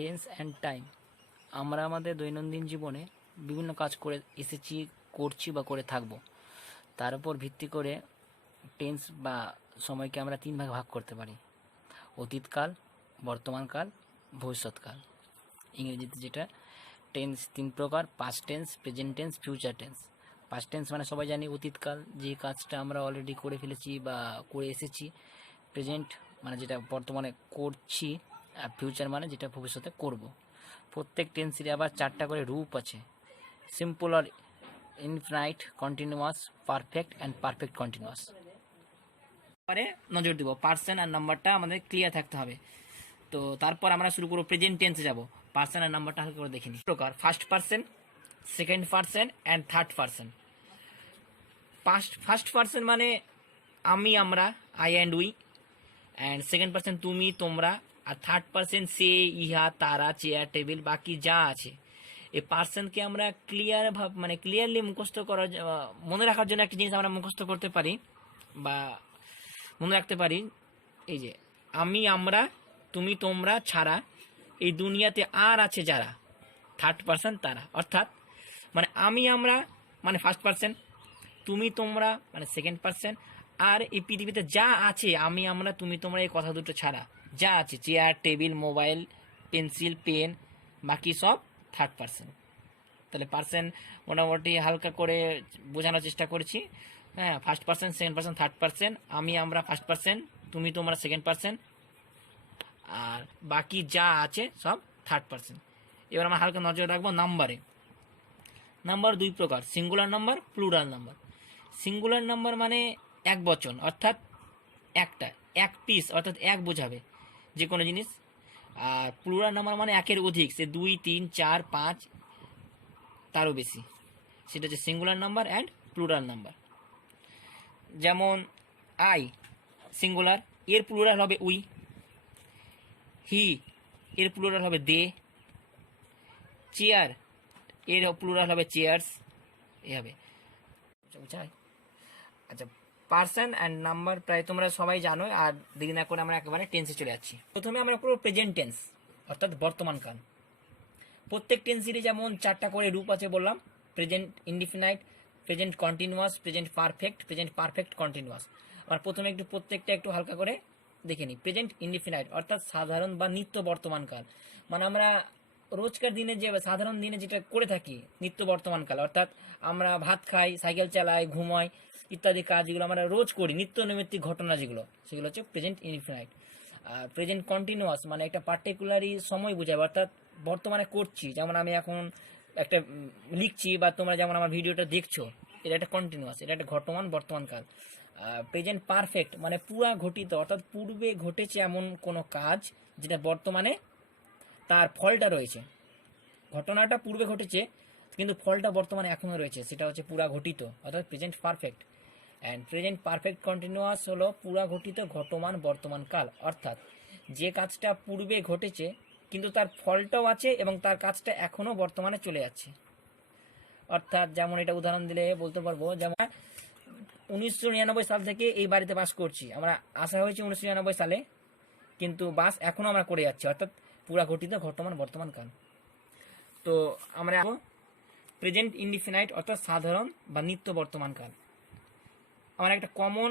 Tense and time. আমরা আমাদের দৈনন্দিন জীবনে বিভিন্ন কাজ করে এসেছি, করছি বা করে থাকব। তার উপর ভিত্তি করে টেন্স বা সময়কে আমরা তিন ভাগে ভাগ করতে পারি: অতীতকাল, বর্তমানকাল, ভবিষ্যৎকাল। ইংরেজিতে যেটা টেন্স তিন প্রকার: past tense, present tense, future tense. Past tense মানে সবাই জানি অতীতকাল, যে কাজটা আমরা অলরেডি করে ফেলেছি বা করে এসেছি। প্রেজেন্ট মানে যেটা বর্তমানে করছি। আর ফিউচার মানে যেটা ভবিষ্যতে করব। প্রত্যেক টেন্সেরই আবার চারটা করে রূপ আছে: সিম্পল আর infinite, continuous, perfect and perfect continuous. পরে নজর দিব, পার্সন আর নাম্বারটা আমাদের ক্লিয়ার থাকতে হবে। তো তারপর আমরা শুরু করবো প্রেজেন্ট টেন্সে যাব। পার্সন আর নাম্বারটা হালকা করে দেখিনি প্রকার: first person, second person and third person. First person মানে আমি, আমরা, I and we. And second person তুমি, তোমরা। আর থার্ড পার্সন সে, ইহা, তারা, চেয়ার, টেবিল, বাকি যা আছে। এই পার্সনকে আমরা ক্লিয়ারলি মুখস্থ করার, মনে রাখার জন্য একটা জিনিস আমরা মুখস্থ করতে পারি বা মনে রাখতে পারি। এই যে আমি, আমরা, তুমি, তোমরা ছাড়া এই দুনিয়াতে আর আছে যারা, থার্ড পার্সন তারা। অর্থাৎ মানে আমি, আমরা মানে ফার্স্ট পার্সন, তুমি, তোমরা মানে সেকেন্ড পার্সন, আর এই পৃথিবীতে যা আছে আমি, আমরা, তুমি, তোমরা এই কথা দুটো ছাড়া যা আছে, chair, table, mobile, pencil, pen, বাকি সব থার্ড পার্সন। তাহলে পার্সন মোটামুটি হালকা করে বোঝানোর চেষ্টা করেছি। হ্যাঁ, first person, second person, third person. আমি, আমরা ফার্স্ট পার্সন, তুমি, তোমরা সেকেন্ড পার্সন, আর বাকি যা আছে সব থার্ড পার্সন। এবার আমরা হালকা নজর রাখবো নাম্বারে। নাম্বার দুই প্রকার: singular number, plural number. Singular number মানে এক বচন, অর্থাৎ একটা, এক পিস, অর্থাৎ এক বোঝাবে যে কোনো জিনিস। আর প্লুরাল নাম্বার মানে একের অধিক, সে 2, 3, 4, 5 তারও বেশি। সেটা হচ্ছে singular number and plural number. যেমন আই সিঙ্গুলার, এর প্লুরাল হবে উই। হি এর প্লুরাল হবে দে। চেয়ার এর প্লুরাল হবে চেয়ার্স। এভাবে বুঝাই। আচ্ছা, পার্সন অ্যান্ড নাম্বার প্রায় তোমরা সবাই জানো, আর দেরি না করে আমরা একেবারে টেন্সে চলে যাচ্ছি। প্রথমে আমরা পুরো প্রেজেন্ট টেন্স, অর্থাৎ বর্তমানকাল। প্রত্যেক টেন্সেরই যেমন চারটা করে রূপ আছে বললাম: present indefinite, present continuous, present perfect, present perfect continuous. আমরা প্রথমে একটু প্রত্যেকটা একটু হালকা করে দেখে নিই। প্রেজেন্ট ইনডিফিনাইট অর্থাৎ সাধারণ বা নিত্য বর্তমানকাল, মানে আমরা রোজকার দিনে যে সাধারণ দিনে যেটা করে থাকি নিত্য বর্তমানকাল, অর্থাৎ আমরা ভাত খাই, সাইকেল চালাই, ঘুমাই ইত্যাদি কাজ যেগুলো আমরা রোজ করি, নিত্য নৈমিত্তিক ঘটনা যেগুলো, সেগুলো হচ্ছে প্রেজেন্ট ইনডিফিনাইট। আর প্রেজেন্ট কন্টিনিউয়াস মানে একটা পার্টিকুলারই সময় বোঝাবে, অর্থাৎ বর্তমানে করছি। যেমন আমি এখন একটা লিখছি বা তোমরা যেমন আমার ভিডিওটা দেখছো, এটা একটা কন্টিনিউয়াস, এটা একটা ঘটমান বর্তমানকাল। প্রেজেন্ট পারফেক্ট মানে পুরা ঘটিত, অর্থাৎ পূর্বে ঘটেছে এমন কোনো কাজ যেটা বর্তমানে তার ফলটা রয়েছে। ঘটনাটা পূর্বে ঘটেছে কিন্তু ফলটা বর্তমানে এখনো রয়েছে, সেটা হচ্ছে পুরা ঘটিত, অর্থাৎ present perfect. And present perfect continuous হলো পুরা ঘটিত ঘটমান বর্তমানকাল, অর্থাৎ যে কাজটা পূর্বে ঘটেছে কিন্তু তার ফলটাও আছে এবং তার কাজটা এখনো বর্তমানে চলে যাচ্ছে। অর্থাৎ যেমন এটা উদাহরণ দিলে বলতে পারবো, যেমন 1999 সাল থেকে এই বাড়িতে বাস করছি, আমরা আসা হয়েছে 1999 সালে, কিন্তু বাস এখনো আমরা করে যাচ্ছি, অর্থাৎ পুরা ঘটিত ঘটমান বর্তমানকাল। তো আমরা প্রেজেন্ট ইনডিফিনাইট অর্থাৎ সাধারণ বা নিত্য বর্তমানকাল। আমরা একটা কমন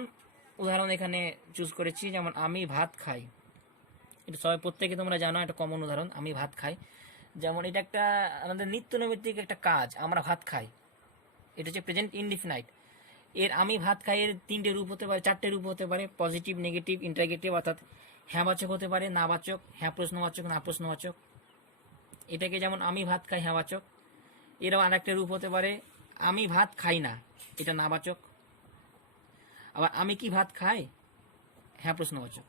উদাহরণ এখানে চুজ করেছি, যেমন আমি ভাত খাই। এটা সবাই প্রত্যেকে তোমরা জানো, একটা কমন উদাহরণ আমি ভাত খাই। যেমন এটা একটা আমাদের নিত্য নৈমিত্তিক একটা কাজ, আমরা ভাত খাই, এটা হচ্ছে প্রেজেন্ট ইনডিফিনাইট। এর আমি ভাত খাই এর তিনটে রূপ হতে পারে, চারটে রূপ হতে পারে: পজিটিভ, নেগেটিভ, ইন্টারগেটিভ। অর্থাৎ হ্যাঁ বাচক হতে পারে, না বাচক, হ্যাঁ প্রশ্নবাচক, না প্রশ্নবাচক। এটাকে যেমন আমি ভাত খাই হ্যাঁ বাচক। এরও আর একটা রূপ হতে পারে আমি ভাত খাই না, এটা না বাচক। আবার আমি কি ভাত খাই হ্যাঁ প্রশ্নবাচক।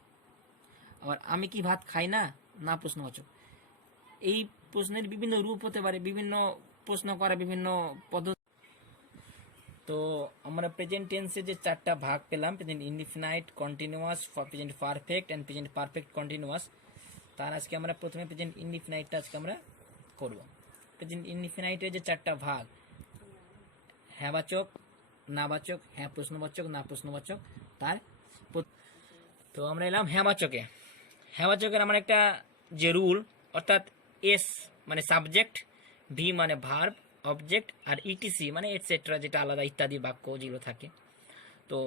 আবার আমি কি ভাত খাই না, না প্রশ্নবাচক। এই প্রশ্নের বিভিন্ন রূপ হতে পারে, বিভিন্ন প্রশ্ন করা বিভিন্ন পদ্ধতি। তো আমরা প্রেজেন্ট টেন্সে যে চারটা ভাগ পেলাম: present indefinite, continuous, present perfect and present perfect continuous. তার আজকে আমরা প্রথমে প্রেজেন্ট ইনডিফিনাইটটা আজকে আমরা করব। প্রেজেন্ট ইনডিফিনাইটের যে চারটা ভাগ: হ্যাঁ বাচক, না বাচক, হ্যাঁ প্রশ্নবাচক, না প্রশ্নবাচক। তার তো আমরা এলাম হ্যাঁ বাচকে। হ্যাঁ বাচকের আমার একটা যে রুল, অর্থাৎ এস মানে সাবজেক্ট, ভি মানে ভার্ব, অবজেক্ট, আর ইটিসি মানে এটসেট্রা, যেটা আলাদা ইত্যাদি বাক্য যেগুলো থাকে। তো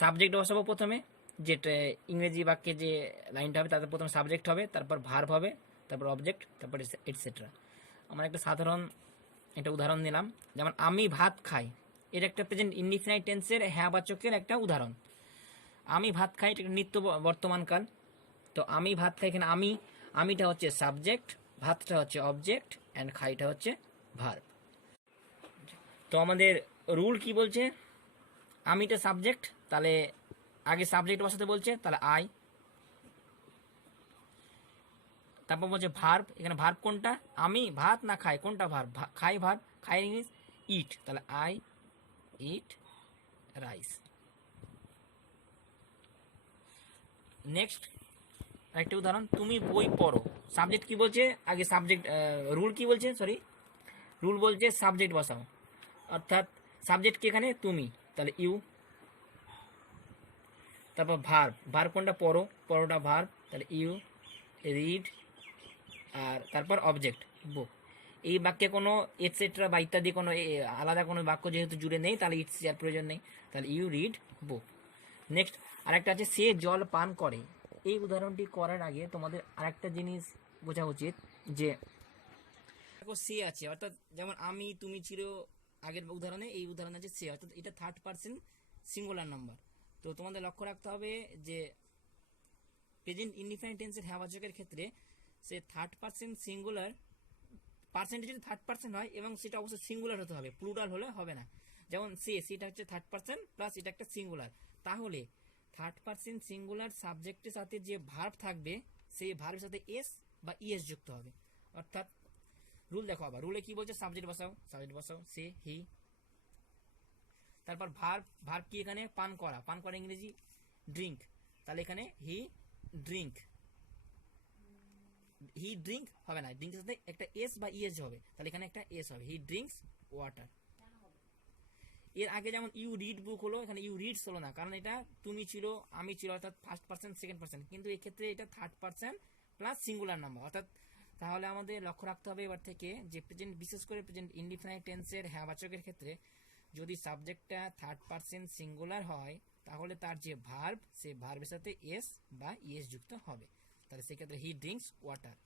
সাবজেক্ট বসাবো প্রথমে, যেটা ইংরেজি বাক্যে যে লাইনটা হবে তাতে প্রথমে সাবজেক্ট হবে, তারপর ভার্ব হবে, তারপর অবজেক্ট, তারপর এটসেট্রা। আমরা একটা সাধারণ একটা উদাহরণ নিলাম, যেমন আমি ভাত খাই। এটা একটা প্রেজেন্ট ইনডিফিনাইট টেন্সের হ্যাঁ বাচকের একটা উদাহরণ। আমি ভাত খাই, এটা একটা নিত্য বর্তমানকাল। তো আমি ভাত খাই, এখানে আমিটা হচ্ছে সাবজেক্ট, ভাতটা হচ্ছে অবজেক্ট, অ্যান্ড খাইটা হচ্ছে ভার্ব। তো আমাদের রুল কি বলছে, আমিটা সাবজেক্ট, তাহলে আগে সাবজেক্ট বসাতে বলছে, তাহলে আই। তারপর বলছে ভার্ব, এখানে ভার্ব কোনটা, আমি ভাত না খাই, কোনটা ভার্ব, খাই ভার্ব, খাই ইংলিশ ইট, তাহলে আই ইট রাইস। নেক্সট আরেকটা উদাহরণ, তুমি বই পড়ো। সাবজেক্ট কি বলছে, আগে সাবজেক্ট, রুল কি বলছে, সরি, রুল বলছে সাবজেক্ট বসাও, অর্থাৎ সাবজেক্ট কি এখানে তুমি, তাহলে ইউ। তারপর ভার্ব কোনটা, পড়ো, পড়োটা ভার্ব, তাহলে ইউ রিড। আর তারপর অবজেক্ট বুক। এই বাক্যে কোনো এটসেট্রা বা ইত্যাদি কোনো আলাদা কোনো বাক্য যেহেতু জুড়ে নেই, তাহলে ইটস এর প্রয়োজন নেই, তাহলে ইউ রিড বুক। নেক্সট আরেকটা আছে, সে জল পান করে। এই উদাহরণটি করার আগে তোমাদের আরেকটা জিনিস বোঝা উচিত, যে দেখো সে আছে, অর্থাৎ যেমন আমি তুমি ছিল আগের উদাহরণে, এই উদাহরণে আছে সে, অর্থাৎ এটা থার্ড পার্সন সিঙ্গুলার নাম্বার। তো তোমাদের লক্ষ্য রাখতে হবে যে প্রেজেন্ট ইনডিফিনাইট টেন্সের হ্যাঁ বাচকের ক্ষেত্রে সে থার্ড পার্সন সিঙ্গুলার, পার্সেন্টেজ যদি থার্ড পার্সন হয় এবং সেটা অবশ্যই সিঙ্গুলার হতে হবে, প্লুরাল হলে হবে না। যেমন সেটা হচ্ছে থার্ড পার্সন প্লাস এটা একটা সিঙ্গুলার, তাহলে থার্ড পার্সন সিঙ্গুলার সাবজেক্টের সাথে যে ভার্ব থাকবে সেই ভার্বের সাথে এস বা ইএস যুক্ত হবে। অর্থাৎ রুল দেখো, আবার রুলে কি বলছে, সাবজেক্ট বসাও সে হি। তারপর ভার্ব কি এখানে, পান করা ইংরেজি ড্রিঙ্ক, তাহলে এখানে হি ড্রিঙ্ক হবে না, ড্রিঙ্কের সাথে একটা এস বা ইএস হবে, তাহলে এখানে একটা এস হবে, হি ড্রিঙ্কস ওয়াটার। এর আগে যেমন ইউ রিড বুক হলো, এখানে ইউ রিডস হলো না, কারণ এটা তুমি ছিল আমি ছিল, অর্থাৎ ফার্স্ট পার্সন সেকেন্ড পার্সন, কিন্তু এক্ষেত্রে এটা third person plus singular number, অর্থাৎ তাহলে আমাদের লক্ষ্য রাখতে হবে এবার থেকে যে প্রেজেন্ট, বিশেষ করে প্রেজেন্ট ইনডিফিনাইট টেন্সের হ্যাঁ বাচকের ক্ষেত্রে যদি সাবজেক্টটা থার্ড পার্সন সিঙ্গুলার হয়, তাহলে তার যে ভার্ব সেই ভার্বের সাথে এস বা ইএস যুক্ত হবে, তাহলে সেক্ষেত্রে হি ড্রিঙ্কস ওয়াটার।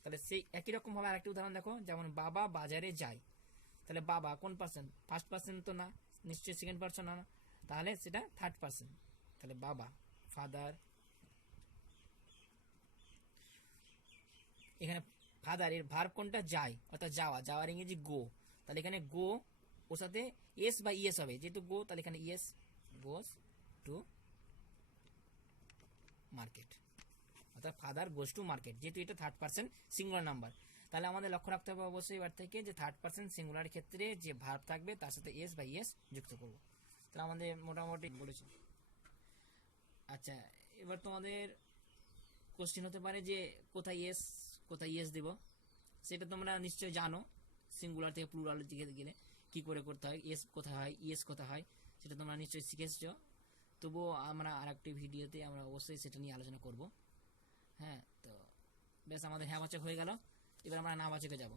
তাহলে সেই একই রকম ভাবে আরেকটি উদাহরণ দেখো, যেমন বাবা বাজারে যায়, তাহলে বাবা কোন পার্সন, ফার্স্ট পার্সন তো না, নিশ্চয়ই সেকেন্ড পার্সন না, তাহলে সেটা থার্ড পার্সন, তাহলে বাবা ফাদার। এখানে ফাদার এর ভার্ব কোনটা, যায়, অর্থাৎ যাওয়ার ইংরেজি গো, তাহলে এখানে গো ওর সাথে এস বা ইএস হবে, যেহেতু গো তাহলে এখানে ইএস, গোস টু মার্কেট, অর্থাৎ ফাদার গোস টু মার্কেট, যেহেতু এটা থার্ড পার্সন সিঙ্গুলার নাম্বার। তাহলে আমাদের লক্ষ্য রাখতে হবে অবশ্যই এবার থেকে যে থার্ড পার্সন সিঙ্গুলার ক্ষেত্রে যে ভার্ব থাকবে তার সাথে এস বা ইএস যুক্ত করবো। তাহলে আমাদের মোটামুটি বলেছি। আচ্ছা, এবার তোমাদের কোশ্চেন হতে পারে যে কোথায় ইয়েস দিব, সেটা তোমরা নিশ্চয়ই জানো, সিঙ্গুলার থেকে প্লুরাল দিকে গেলে কি করে করতে হয়, এস কোথায় হয় ইয়েস কোথায় হয় সেটা তোমরা নিশ্চয়ই শিখেছো। তবুও আমরা আরেকটি ভিডিওতে আমরা অবশ্যই সেটা নিয়ে আলোচনা করব। হ্যাঁ, তো বেশ, আমাদের হ্যাঁ বাচক হয়ে গেল, এবার আমরা না বাচকে যাব।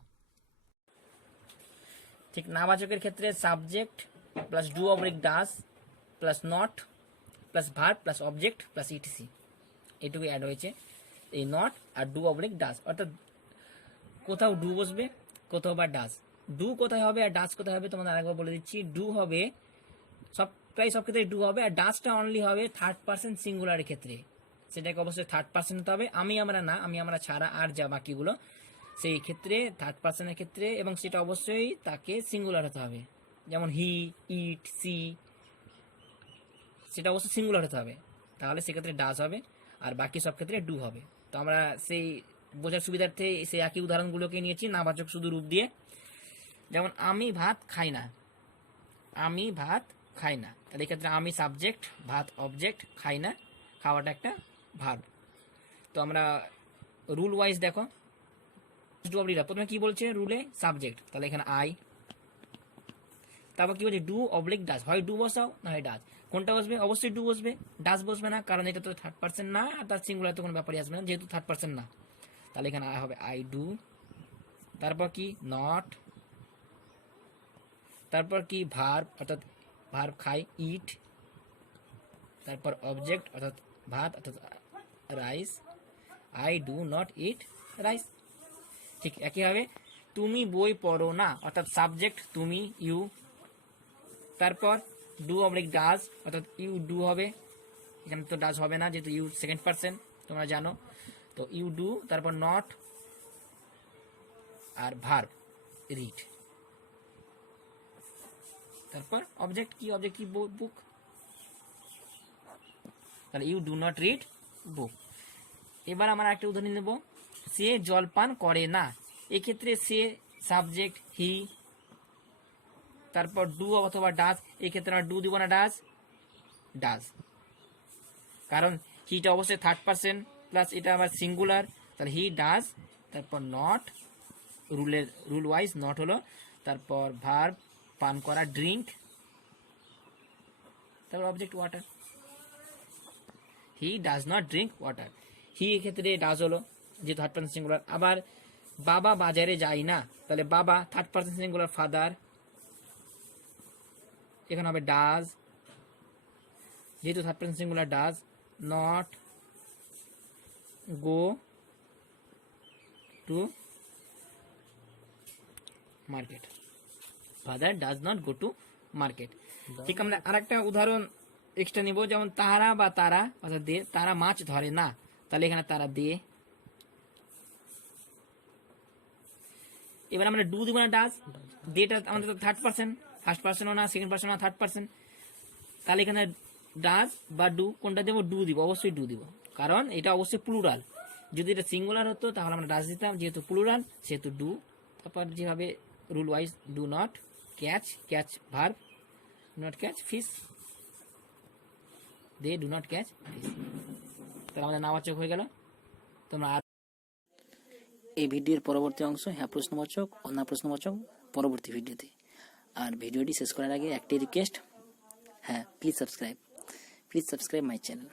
ঠিক, না বাচকের ক্ষেত্রে subject plus do oblique does plus not plus verb plus object plus etc, এটুকু অ্যাড হয়েছে। এই নট আর ডু অবলিক ডাস, অর্থাৎ কোথাও ডু বসবে, কোথাও বা ডাস। ডু কোথায় হবে আর ডাস কোথায় হবে তোমাদের আরেকবার বলে দিচ্ছি। ডু হবে প্রায় সব ক্ষেত্রে ডু হবে, আর ডাসটা অনলি হবে থার্ড পার্সন সিঙ্গুলারের ক্ষেত্রে, সেটাকে অবশ্যই থার্ড পার্সন হতে হবে, আমি আমরা ছাড়া আর যা বাকিগুলো সেই ক্ষেত্রে থার্ড পার্সনের ক্ষেত্রে, এবং সেটা অবশ্যই তাকে সিঙ্গুলার হতে হবে। যেমন হি ইট সি, সেটা অবশ্যই সিঙ্গুলার হতে হবে, তাহলে সেক্ষেত্রে ডাস হবে, আর বাকি সব ক্ষেত্রে ডু হবে। তো আমরা সেই বোঝার সুবিধার্থে সেই একই উদাহরণগুলোকে নিয়েছি নাবাচক শুধু রূপ দিয়ে। যেমন আমি ভাত খাই না, তাহলে এক্ষেত্রে আমি সাবজেক্ট, ভাত অবজেক্ট, খাই না খাওয়াটা একটা ভার্ব। তো আমরা রুল ওয়াইজ দেখো, প্রথমে কি বলছে রুলে, সাবজেক্ট, তাহলে এখানে আই। তারপর কি বলছে, ডু অবলিক ডাস, হয় ডু বসাও না হয় ডাস, কোনটা বসবে, অবশ্যই ডু বসবে, ডাস বসবে না, কারণ এটা তো থার্ড পার্সন না, আর তার সিঙ্গুলার তো কোনো ব্যাপারই আসবে না যেহেতু থার্ড পার্সন না। তাহলে এখানে হবে আই ডু তারপর কি নট, তারপর কি ভার্ব অর্থাৎ ভার্ব খাই ইট, তারপর অবজেক্ট অর্থাৎ ভাত অর্থাৎ rice, I do not eat rice. ঠিক একইভাবে তুমি বই পড়ো না অর্থাৎ সাবজেক্ট তুমি ইউ, তারপর ডু অবলিক ডাজ অর্থাৎ ইউ ডু হবে, এখানে তো ডাজ হবে না যেহেতু ইউ সেকেন্ড পার্সন তোমরা জানো, তো ইউ ডু, তারপর নট আর ভার্ব রিড, তারপর অবজেক্ট কি বুক, তাহলে you do not read book. এবার আমরা একটা উদাহরণ নেব, সে জলপান করে না, এক্ষেত্রে সে সাবজেক্ট হি, তারপর ডু অথবা ডাজ, এক্ষেত্রে আমরা ডু দিব না ডাজ ডাজ, কারণ হিটা অবশ্যই থার্ড পার্সন প্লাস এটা আবার সিঙ্গুলার, তাহলে হি ডাজ, তারপর নট রুল ওয়াইজ নট হলো, তারপর ভার্ব পান করা ড্রিঙ্ক, তারপর object water, he does not drink water, he এক্ষেত্রে ডাজ হলো যেহেতু থার্ড পার্সন সিঙ্গুলার। আবার বাবা বাজারে যায় না, তাহলে বাবা থার্ড পার্সন সিঙ্গুলার ফাদার, এখানে হবে ডাজ যেহেতু third person singular does not go to market, father does not go to market. ঠিক আমরা আরেকটা উদাহরণ এক্সট্রা নিব, যেমন তারা বা তারা অর্থাৎ দে, তারা মাছ ধরে না, তাহলে এখানে তারা দে। এবার আমরা ডু দিব না ডাজ, দেটা আমাদের তো থার্ড পার্সন, ফার্স্ট পার্সনও না সেকেন্ড পার্সনও না থার্ড পার্সন, তাহলে এখানে ডাজ বা ডু কোনটা দেবো, ডু দিব, অবশ্যই ডু দিব, কারণ এটা অবশ্যই প্লুরাল, যদি এটা সিঙ্গুলার হতো তাহলে আমরা ডাজ দিতাম, যেহেতু প্লুরাল সেহেতু ডু। তারপর যেভাবে rule wise do not catch, catch verb, do not catch fish, they do not catch fish, তাহলে আমাদের নাবাচক হয়ে গেল। তোমরা এই ভিডিওর পরবর্তী অংশ হ্যাঁ প্রশ্নবাচক ও না প্রশ্নবাচক পরবর্তী ভিডিওতে। আর ভিডিওটি শেষ করার আগে একটি রিকোয়েস্ট, হ্যাঁ প্লিজ সাবস্ক্রাইব মাই চ্যানেল।